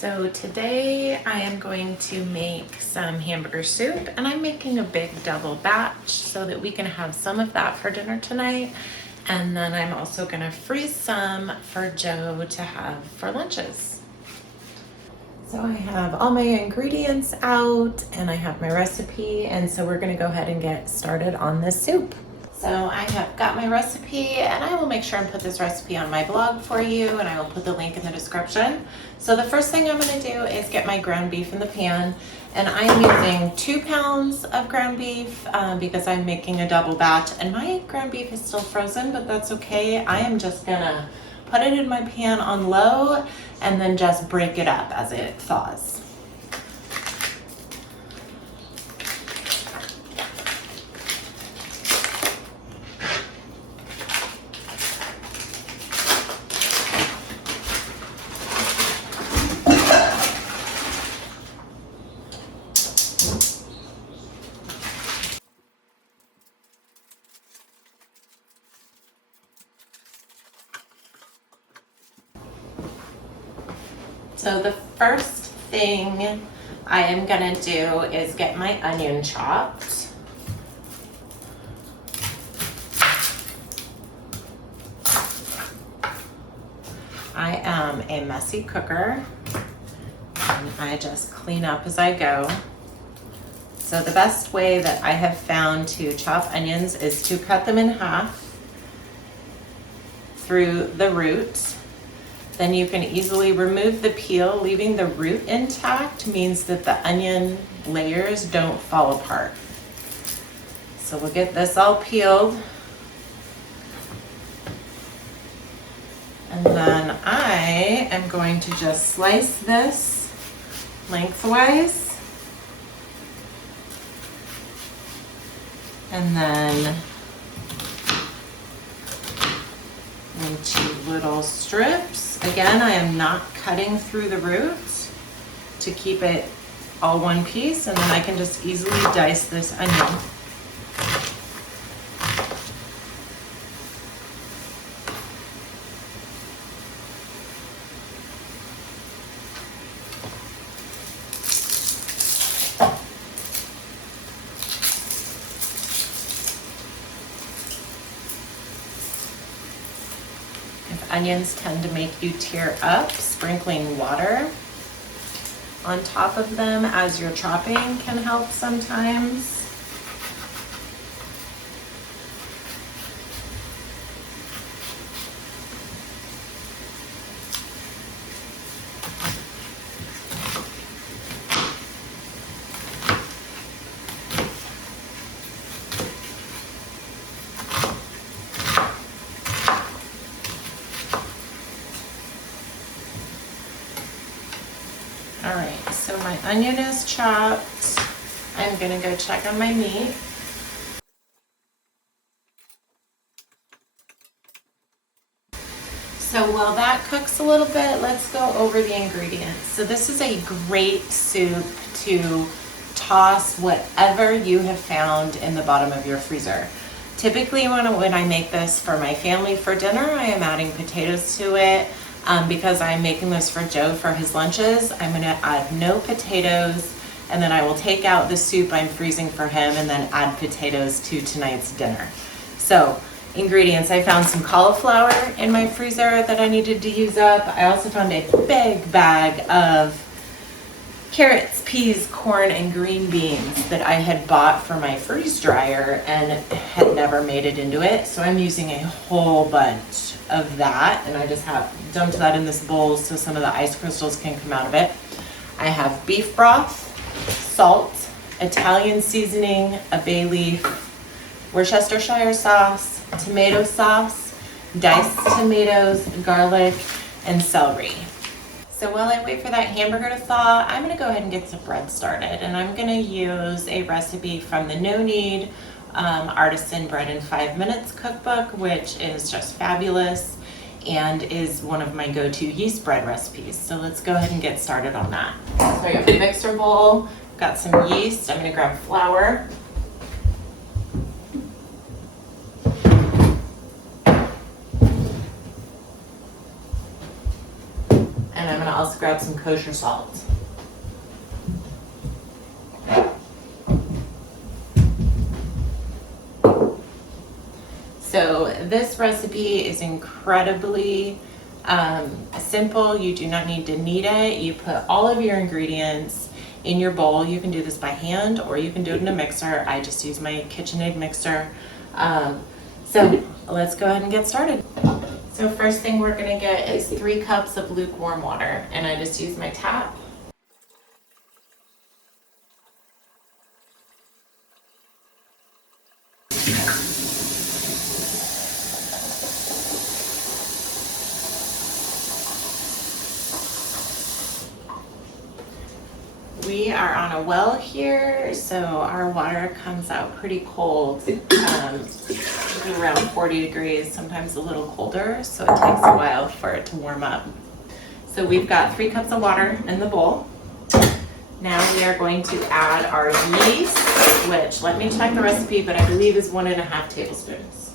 So today I am going to make some hamburger soup, and I'm making a big double batch so that we can have some of that for dinner tonight. And then I'm also gonna freeze some for Joe to have for lunches. So I have all my ingredients out and I have my recipe, and so we're gonna go ahead and get started on this soup. So I have got my recipe, and I will make sure and put this recipe on my blog for you, and I will put the link in the description. So the first thing I'm gonna do is get my ground beef in the pan, and I'm using 2 pounds of ground beef because I'm making a double batch, and my ground beef is still frozen, but that's okay. I am just gonna put it in my pan on low and then just break it up as it thaws. So the first thing I am gonna do is get my onion chopped. I am a messy cooker, and I just clean up as I go. So the best way that I have found to chop onions is to cut them in half through the root. Then you can easily remove the peel. Leaving the root intact means that the onion layers don't fall apart. So we'll get this all peeled. And then I am going to just slice this lengthwise. And then into little strips. Again, I am not cutting through the roots to keep it all one piece, and then I can just easily dice this onion. Onions tend to make you tear up, sprinkling water on top of them as you're chopping can help sometimes. All right, so my onion is chopped. I'm gonna go check on my meat. So while that cooks a little bit, let's go over the ingredients. So this is a great soup to toss whatever you have found in the bottom of your freezer. Typically when I make this for my family for dinner, I am adding potatoes to it. Because I'm making this for Joe for his lunches, I'm gonna add no potatoes, and then I will take out the soup I'm freezing for him and then add potatoes to tonight's dinner. So ingredients, I found some cauliflower in my freezer that I needed to use up. I also found a big bag of carrots, peas, corn, and green beans that I had bought for my freeze dryer and had never made it into it. So I'm using a whole bunch of that, and I just have dumped that in this bowl so some of the ice crystals can come out of it. I have beef broth, salt, Italian seasoning, a bay leaf, Worcestershire sauce, tomato sauce, diced tomatoes, garlic, and celery. So while I wait for that hamburger to thaw, I'm gonna go ahead and get some bread started, and I'm gonna use a recipe from the No Knead Artisan Bread in 5 Minutes cookbook, which is just fabulous and is one of my go-to yeast bread recipes. So let's go ahead and get started on that. So I got my mixer bowl, got some yeast. I'm gonna grab flour. also grab some kosher salt. So this recipe is incredibly simple. You do not need to knead it. You put all of your ingredients in your bowl. You can do this by hand or you can do it in a mixer. I just use my KitchenAid mixer. So let's go ahead and get started. So first thing we're gonna get is 3 cups of lukewarm water, and I just use my tap. We are on a well here, so our water comes out pretty cold, around 40 degrees, sometimes a little colder, so it takes a while for it to warm up. So we've got 3 cups of water in the bowl. Now we are going to add our yeast, which, let me check the recipe, but I believe is 1.5 tablespoons.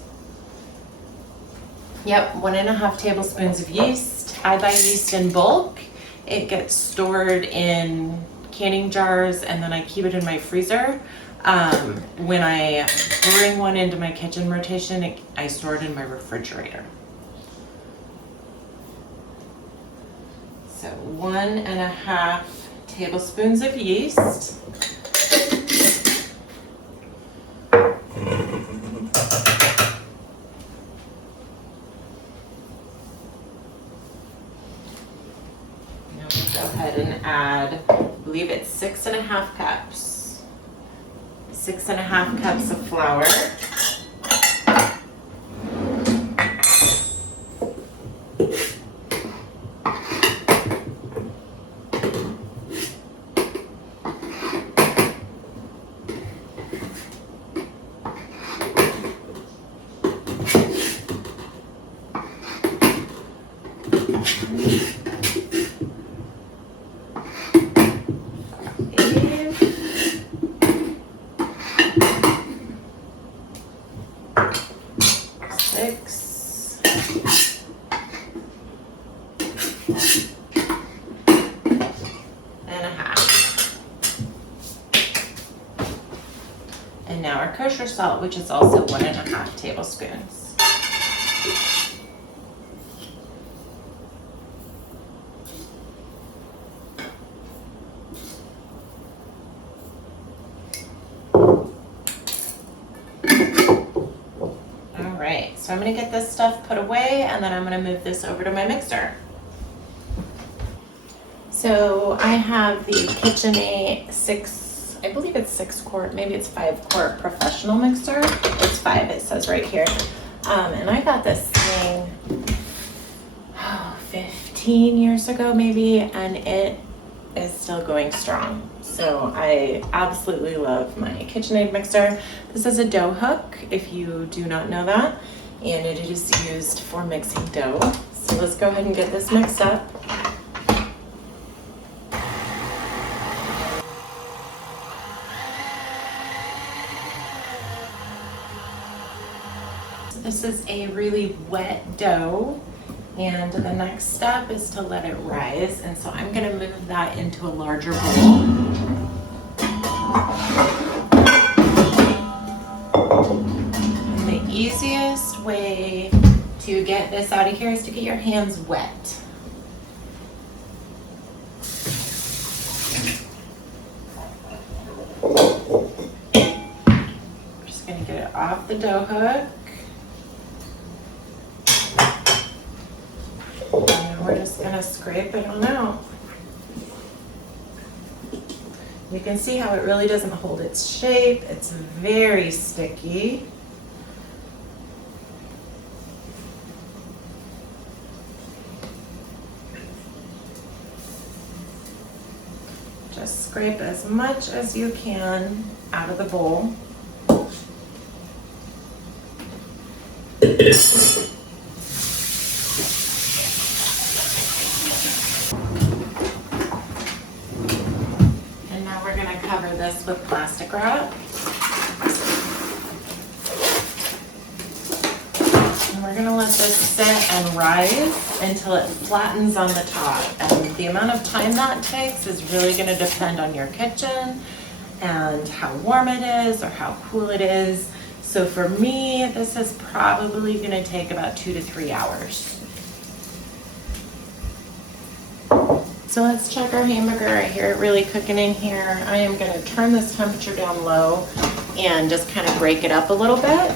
Yep, 1.5 tablespoons of yeast. I buy yeast in bulk. It gets stored in canning jars, and then I keep it in my freezer. When I bring one into my kitchen rotation, I store it in my refrigerator. So 1.5 tablespoons of yeast. Now we'll go ahead and add, I believe it's 6.5 cups. 6.5 cups of flour. And now our kosher salt, which is also 1.5 tablespoons. All right, so I'm gonna get this stuff put away, and then I'm gonna move this over to my mixer. So I have the KitchenAid I believe it's 6-quart, maybe it's 5-quart professional mixer. It's 5, it says right here. And I got this thing 15 years ago maybe, and it is still going strong. So I absolutely love my KitchenAid mixer. This is a dough hook, if you do not know that, and it is used for mixing dough. So let's go ahead and get this mixed up. This is a really wet dough, and the next step is to let it rise, and so I'm going to move that into a larger bowl. And the easiest way to get this out of here is to get your hands wet. I'm just going to get it off the dough hook. And we're just gonna scrape it on out. You can see how it really doesn't hold its shape. It's very sticky. Just scrape as much as you can out of the bowl. Cover this with plastic wrap. And we're we're gonna let this sit and rise until it flattens on the top. And the amount of time that takes is really gonna depend on your kitchen and how warm it is or how cool it is. So for me, this is probably gonna take about 2 to 3 hours. So let's check our hamburger. I hear it really cooking in here. I am gonna turn this temperature down low and just kind of break it up a little bit.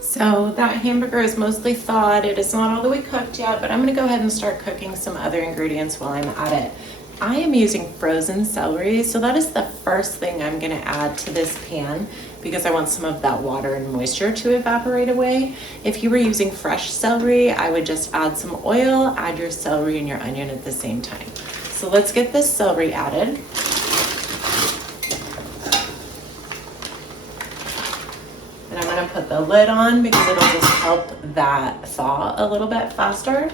So that hamburger is mostly thawed. It is not all the way cooked yet, but I'm gonna go ahead and start cooking some other ingredients while I'm at it. I am using frozen celery, so that is the first thing I'm gonna add to this pan because I want some of that water and moisture to evaporate away. If you were using fresh celery, I would just add some oil, add your celery and your onion at the same time. So let's get this celery added. Put the lid on because it'll just help that thaw a little bit faster.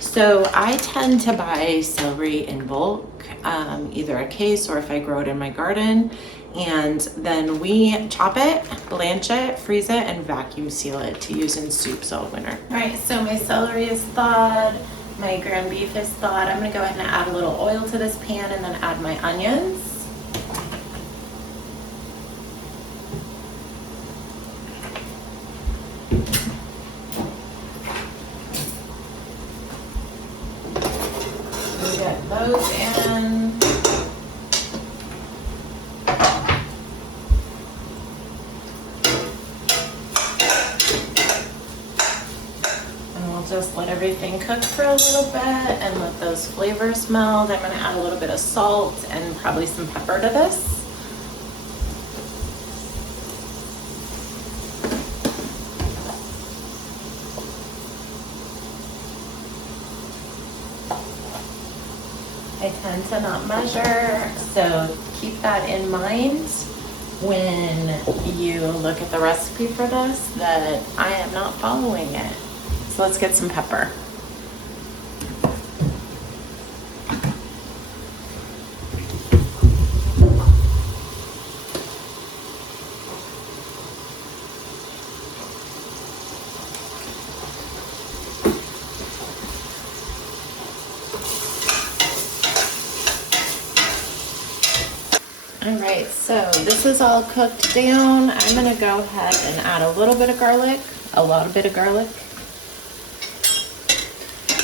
So I tend to buy celery in bulk, either a case or if I grow it in my garden, and then we chop it, blanch it, freeze it, and vacuum seal it to use in soups all winter. All right, so my celery is thawed, my ground beef is thawed. I'm gonna go ahead and add a little oil to this pan and then add my onions. Get those in. And we'll just let everything cook for a little bit and let those flavors meld. I'm gonna add a little bit of salt and probably some pepper to this. I tend to not measure, so keep that in mind when you look at the recipe for this, that I am not following it. So let's get some pepper. All right, so this is all cooked down. I'm gonna go ahead and add a little bit of garlic, a lot bit of garlic.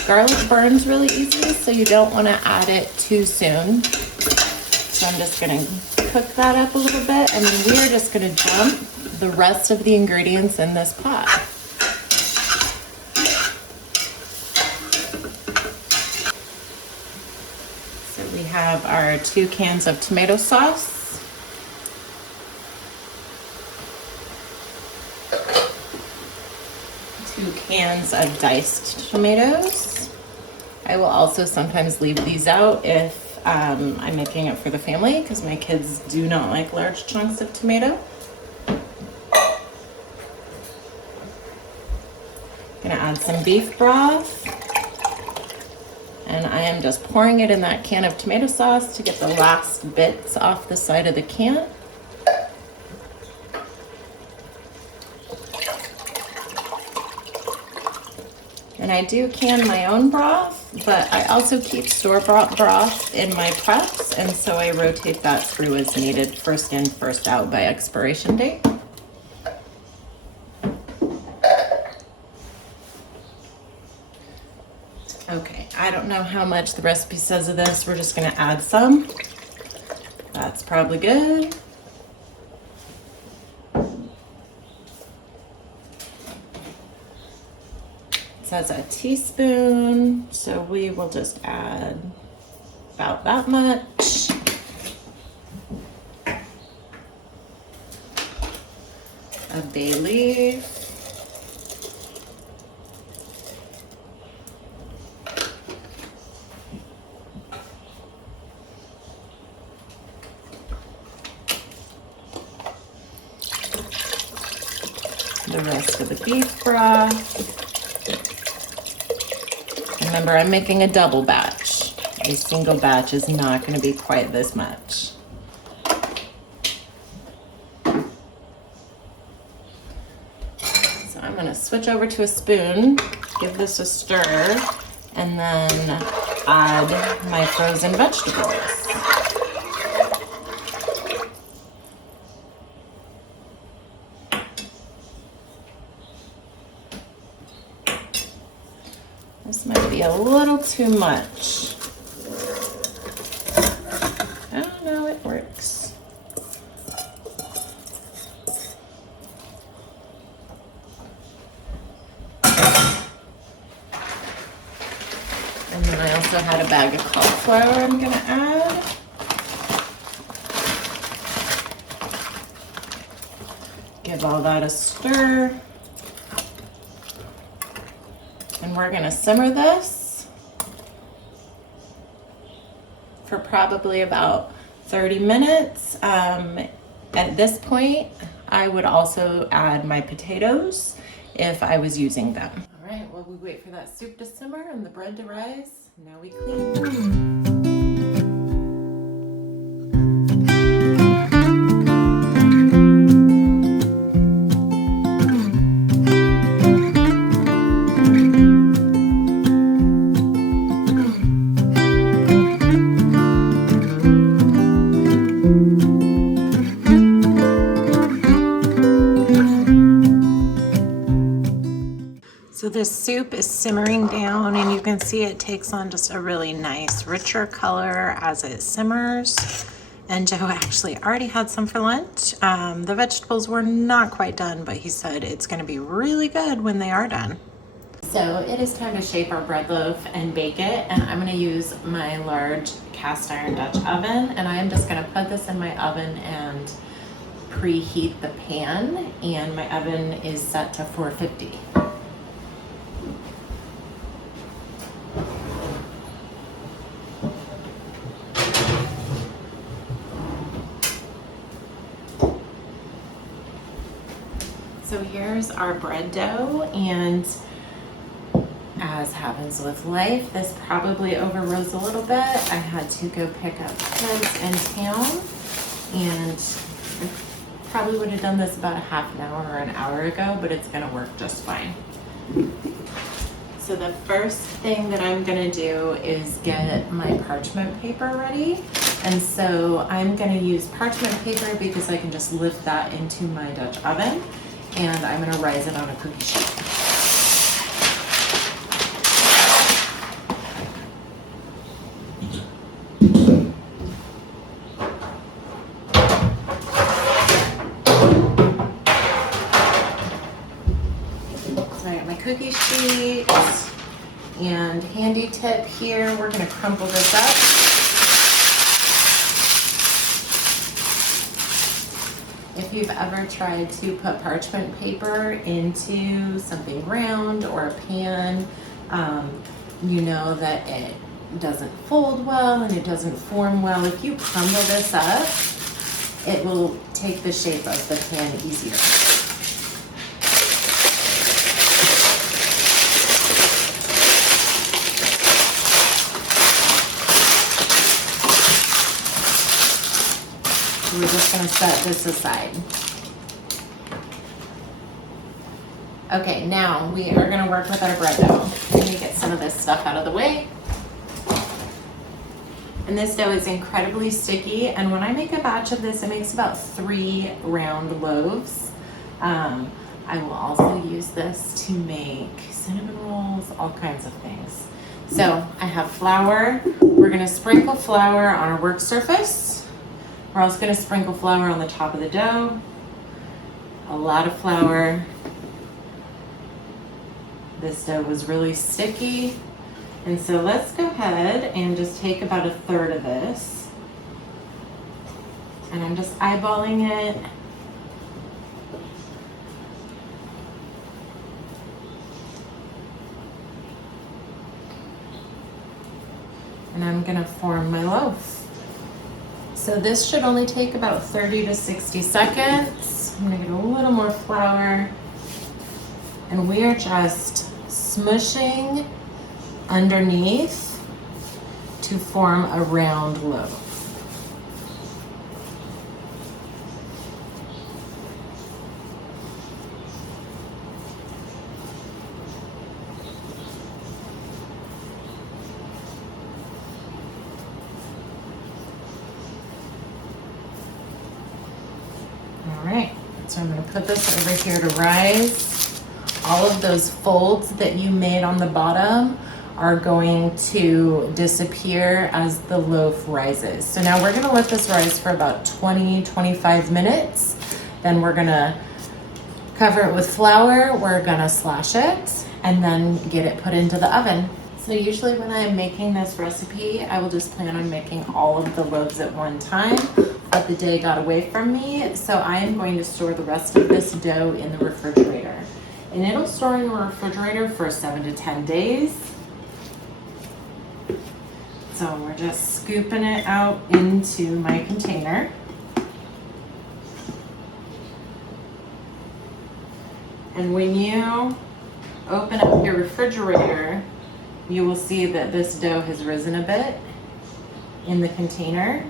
Garlic burns really easy, so you don't wanna add it too soon. So I'm just gonna cook that up a little bit, and then we are just gonna dump the rest of the ingredients in this pot. We have our 2 cans of tomato sauce, 2 cans of diced tomatoes. I will also sometimes leave these out if I'm making it for the family because my kids do not like large chunks of tomato. Gonna add some beef broth. And I am just pouring it in that can of tomato sauce to get the last bits off the side of the can. And I do can my own broth, but I also keep store-bought broth in my preps, and so I rotate that through as needed, first in, first out by expiration date. Okay, I don't know how much the recipe says of this. We're just gonna add some. That's probably good. It says a teaspoon, so we will just add about that much. A bay leaf. the rest of the beef broth. Remember, I'm making a double batch. A single batch is not going to be quite this much. So I'm going to switch over to a spoon, give this a stir, and then add my frozen vegetables. This might be a little too much. Oh no, it works. And then I also had a bag of cauliflower I'm gonna add. Give all that a stir. And we're gonna simmer this for probably about 30 minutes. At this point, I would also add my potatoes if I was using them. All right, well, we wait for that soup to simmer and the bread to rise. Now we clean. So this soup is simmering down, and you can see it takes on just a really nice, richer color as it simmers. And Joe actually already had some for lunch. The vegetables were not quite done, but he said it's gonna be really good when they are done. So it is time to shape our bread loaf and bake it, and I'm gonna use my large cast iron Dutch oven, and I am just gonna put this in my oven and preheat the pan, and my oven is set to 450. So here's our bread dough, and as happens with life, this probably overrose a little bit. I had to go pick up kids in town, and I probably would have done this about a half an hour or an hour ago, but it's gonna work just fine. So the first thing that I'm gonna do is get my parchment paper ready. And so I'm gonna use parchment paper because I can just lift that into my Dutch oven, and I'm gonna rise it on a cookie sheet. So I got my cookie sheet, and handy tip here, we're gonna crumple this up. If you've ever tried to put parchment paper into something round or a pan, you know that it doesn't fold well and it doesn't form well. If you crumble this up, it will take the shape of the pan easier. We're just gonna set this aside. Okay, now we are gonna work with our bread dough. Let me get some of this stuff out of the way. And this dough is incredibly sticky, and when I make a batch of this, it makes about 3 round loaves. I will also use this to make cinnamon rolls, all kinds of things. So I have flour. We're gonna sprinkle flour on our work surface. We're also gonna sprinkle flour on the top of the dough. A lot of flour. This dough was really sticky. And so let's go ahead and just take about 1/3 of this. And I'm just eyeballing it. And I'm gonna form my loaf. So this should only take about 30 to 60 seconds. I'm gonna get a little more flour. And we are just smushing underneath to form a round loaf. All right, so I'm going to put this over here to rise. All of those folds that you made on the bottom are going to disappear as the loaf rises. So now we're going to let this rise for about 20-25 minutes. Then we're going to cover it with flour. We're going to slash it and then get it put into the oven. So usually when I'm making this recipe, I will just plan on making all of the loaves at one time, but the day got away from me. So I am going to store the rest of this dough in the refrigerator. And it'll store in the refrigerator for 7 to 10 days. So we're just scooping it out into my container. And when you open up your refrigerator, you will see that this dough has risen a bit in the container,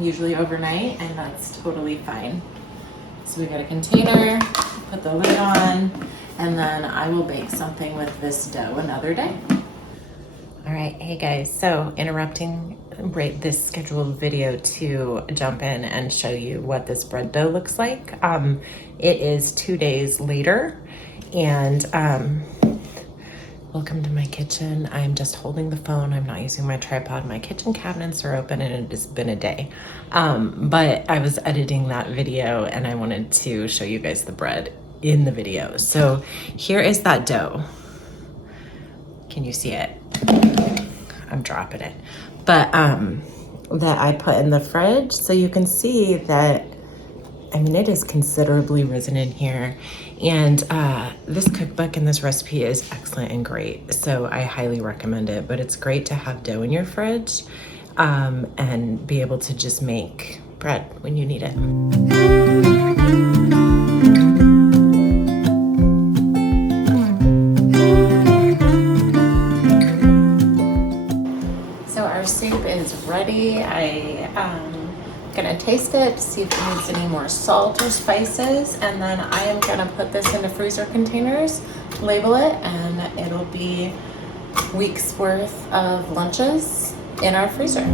usually overnight, and that's totally fine. So we got a container, put the lid on, and then I will bake something with this dough another day. All right, hey guys, so interrupting this scheduled video to jump in and show you what this bread dough looks like. It is 2 days later, and welcome to my kitchen. I'm just holding the phone. I'm not using my tripod. My kitchen cabinets are open and it has been a day. But I was editing that video and I wanted to show you guys the bread in the video. So here is that dough. Can you see it? I'm dropping it. But that I put in the fridge. So you can see that, I mean, it is considerably risen in here. And this cookbook and this recipe is excellent and great. So I highly recommend it, but it's great to have dough in your fridge and be able to just make bread when you need it. So our soup is ready. I'm gonna taste it to see if it needs any more salt or spices, and then I am gonna put this into freezer containers, label it, and it'll be weeks worth of lunches in our freezer.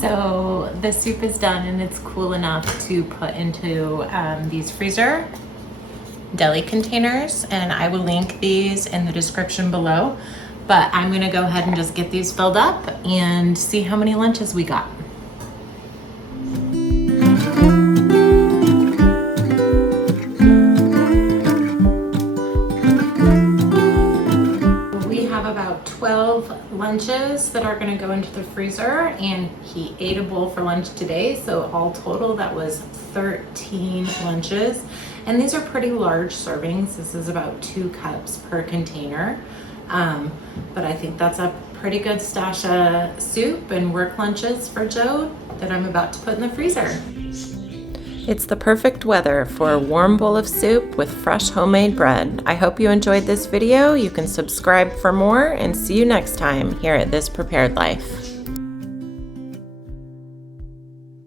So the soup is done and it's cool enough to put into these freezer deli containers, and I will link these in the description below. But I'm gonna go ahead and just get these filled up and see how many lunches we got. We have about 12 lunches that are gonna go into the freezer, and he ate a bowl for lunch today, so all total that was 13 lunches. And these are pretty large servings. This is about 2 cups per container. But I think that's a pretty good stash of soup and work lunches for Joe that I'm about to put in the freezer. It's the perfect weather for a warm bowl of soup with fresh homemade bread. I hope you enjoyed this video. You can subscribe for more, and see you next time here at This Prepared Life.